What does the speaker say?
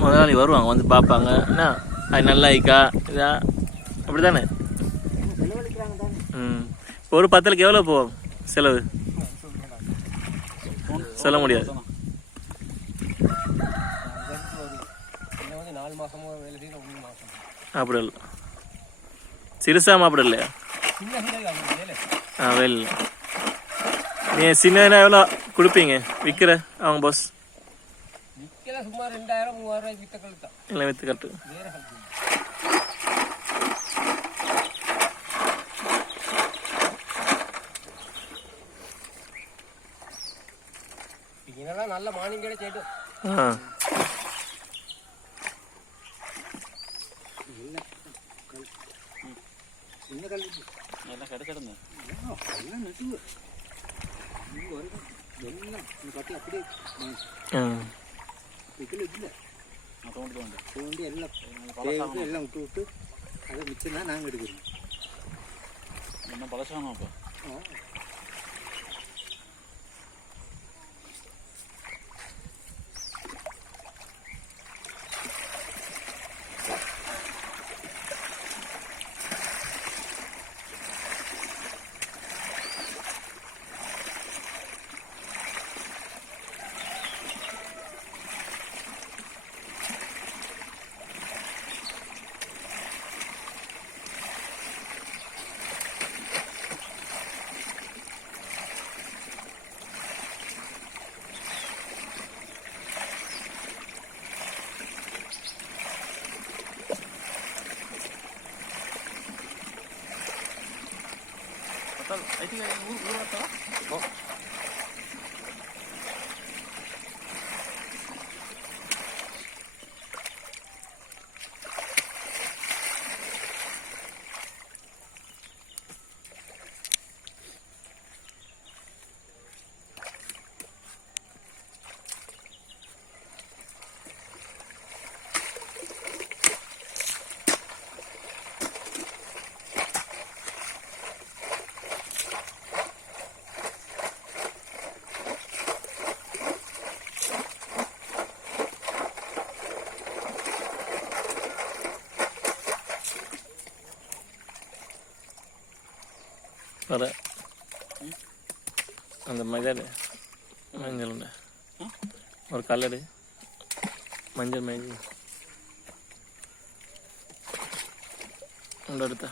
முதலாளி வருவாங்க வந்து பார்ப்பாங்க என்ன அது நல்லா ஐக்கா இதா அப்படி தானே. இப்போ ஒரு 10க்கு எவ்வளோ போகும் செலவு சொல்ல முடியாது. 4 மாசமோ வேலை செய்யணும் 3 மாசம் அப்படி இல்லை சிறுசாம அப்படி இல்லையா வேலை நீ சின்ன எவ்வளோ கொடுப்பீங்க விற்கிற அவங்க பாஸ் விற்கல சுமார் 2000-3000 வித்த கழுத்தா இல்லை விற்று கட்டு இதெல்லாம் நல்ல மார்னிங் கடை சேட்டு என்ன கல் எல்லாம் கிடக்கிடங்க எல்லாம் நட்டுவு இங்கே வருது எல்லாம் இந்த கட்டி அப்படியே விற்கல இல்லை தோண்டி எல்லாம் தேவைக்கு எல்லாம் விட்டு விட்டு அதை மிச்சம் தான் நாங்கள் எடுக்கிறோம். என்ன பழசானோம் அப்போ I think I வர அந்த மஞ்சள் மஞ்சள் ஒரு கலரு மஞ்சள் மஞ்சள் எடுத்தா